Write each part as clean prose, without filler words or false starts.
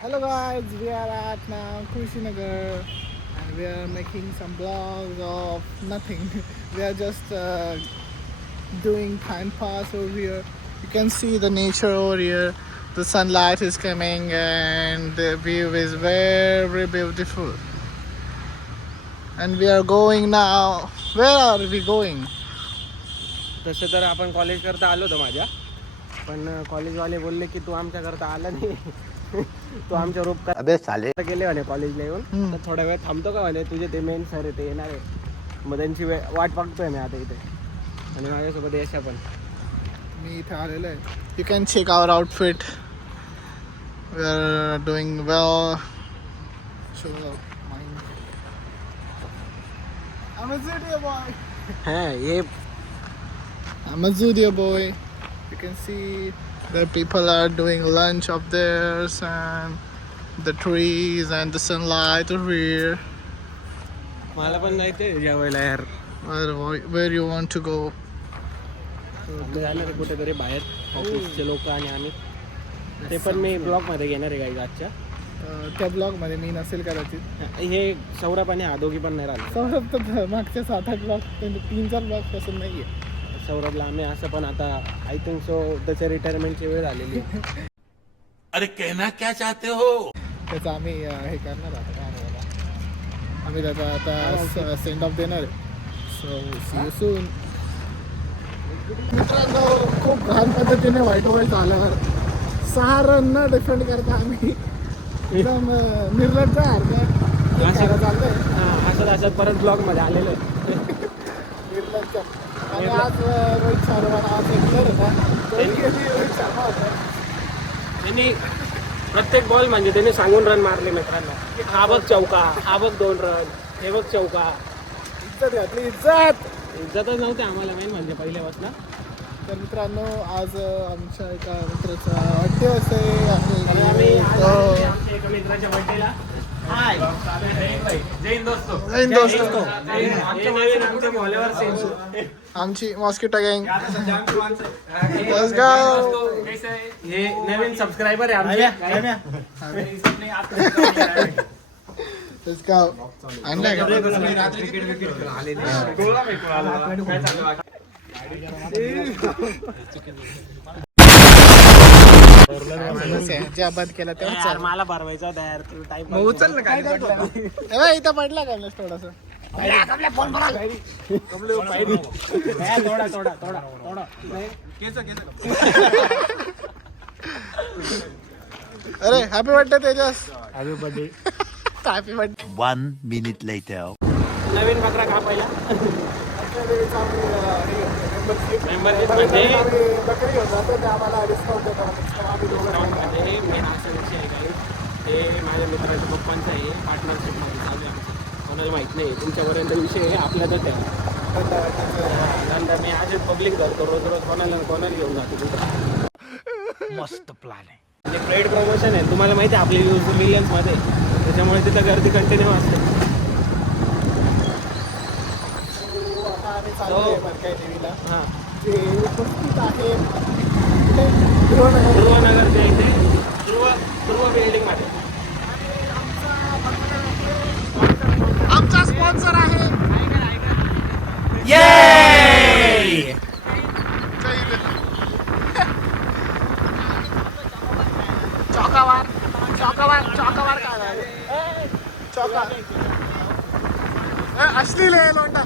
Hello guys, we are at now Kushinagar and we are making some vlogs of nothing. We are just doing time pass over here. You can see the nature over here. The sunlight is coming and the view is very beautiful. And we are going now. Where are we going? तसं तर आपण college करता आलो होतो माझ्या, पण कॉलेजवाले बोलले की तू आमच्या करता आला नाही. तू आमच्या रूप कर अबे साले गेले म्हणे कॉलेजला येऊन. तर थोडा वेळ थांबतो का म्हणे, तुझे ते मेन सर आहे ते येणार आहे, मग त्यांची वाट बघतोय मी आता इथे. आणि माझ्यासोबत यशा पण मी इथे आलेलो आहे. You can check our outfit. We are doing well. Show mine. I'm a Zudio boy. हां हे I'm a Zudio boy. You can see the people are doing lunch up there and the trees and the sunlight over here. मला पण जायचंय जेवायला यार. Where you want to go? आम्ही जाणार आहे कुठेतरी बाहेर, ऑफिसचे लोक आणि आम्ही. ते पण मी ब्लॉगमध्ये घेणार आहे काही आजच्या. त्या ब्लॉगमध्ये मी नसेल कदाचित. हे सौरभ आणि आदोगी पण नाही राहिले. सौरभ तर मागच्या 7-8 ब्लॉग 3-4 ब्लॉग पासून नाही आहे. सौरभला आम्ही असं पण आता आय थिंक सो त्याच्या रिटायरमेंटची वेळ झालेली. अरे कहना क्या चाहते हो? त्याचं आम्ही हे करणार आता काय नाही बाबा. आम्ही त्याचा आता सेंड ऑफ देणार आहे. So see you soon. मित्रांनो, खूप घाण पद्धतीने व्हाईट झाल्यावर 6 रनना डिफेंड करता आम्ही एकदम निर्लज्ज चाललंय. असं असं परत ब्लॉगमध्ये आलेलं निर्लज्ज. आणि आज रोहित शर्मा आज एक प्लेअर होता, रोहित शर्मा होता. त्यांनी प्रत्येक बॉल म्हणजे त्यांनी सांगून रन मारले मित्रांनो. हा बघ चौका, हा बघ 2 रन, हे बघ चौका. इज्जत घातली, इज्जत. इज्जतच नव्हते आम्हाला मेन म्हणजे पहिल्यापासून. तर मित्रांनो, आज आमच्या एका मित्राचा वाढदिवस आहे आणि आम्ही आमच्या एका मित्राच्या बर्थडेला जैन दोस्तो आमच्या मॉलेवर सेम आमची मॉस्किटो गँग. हे नवीन सबस्क्रायबर आहे आमचे. Let's go. आणलाय का? ज्या बंद केला तेव्हा मला भरवायचा होता यार. टाइम उचल ना. काय इथं पडला का थोडासा? थोडा अरे happy birthday Tejas. Happy birthday. Happy birthday. 1 minute later. नवीन बकरा का पहिला मेंबरशिप म्हणजे बकरी होता तर आम्हाला डिस्काउंट म्हणजे हे मेन असा विषय आहे काही. हे माझ्या मित्राच्या पप्पांचं आहे, पार्टनरशिपमध्ये चालू आहे आमचं. कोणाला माहीत नाही तुमच्यापर्यंत विषय आहे, आपल्यातच आहे. नंतर मी आजच पब्लिक धरतो रोज कोणाला घेऊन जातो. मस्त प्लॅन आहे. म्हणजे पेड प्रमोशन आहे, तुम्हाला माहिती आहे आपले व्ह्यूज मिलियन्समध्ये, त्याच्यामुळे तिथं गर्दी कंटिन्यू असते. बरकाई देवीला हां जे उपस्थित आहे ध्रुवनगरच्या इथे ध्रुव बिल्डिंगमध्ये. आमचा स्पॉन्सर आहे. चौकावार काय आहे? चौका असली लोंडा.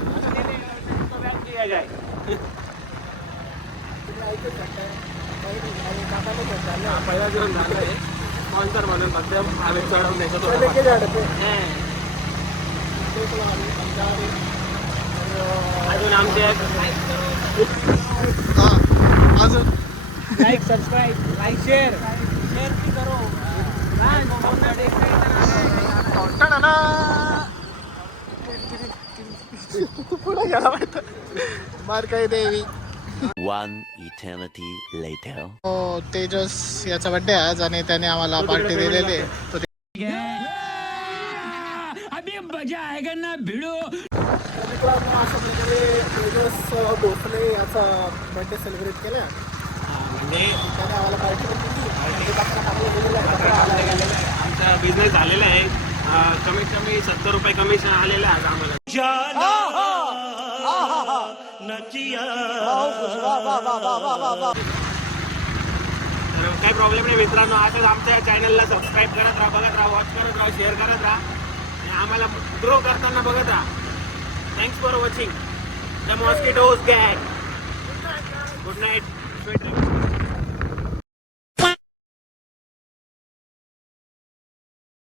पहिला दिवस झाला आहे स्पॉन्सर म्हणून फक्त आम्ही चढवून द्यायचं. अजून आमचे अजून लाईक सबस्क्राईब लाईक शेअर की करो. पुढे गेला माहित. बरकाई देवी. 1 eternity later. हो, तेजस याचा बर्थडे आज आणि त्याने आम्हाला पार्टी दिलेली आहे. अभी मजा आएगा ना भिड़ो. मित्रांनो, अशा प्रकारे तेजस भोसले याचा बर्थडे सेलिब्रेट केला. म्हणजे त्याने आम्हाला पार्टी पण दिली. बिझनेस झालेला आहे. कमीत कमी 70 रुपये कमिशन आलेलं आहे आज आम्हाला. तर काही प्रॉब्लेम नाही मित्रांनो. असंच आमच्या चॅनलला सबस्क्राईब करत राहा, बघत राहा, वॉच करत राहा, शेअर करत राहा आणि आम्हाला ग्रो करताना बघत राहा. Thanks for watching the mosquitoes गँग. Good night.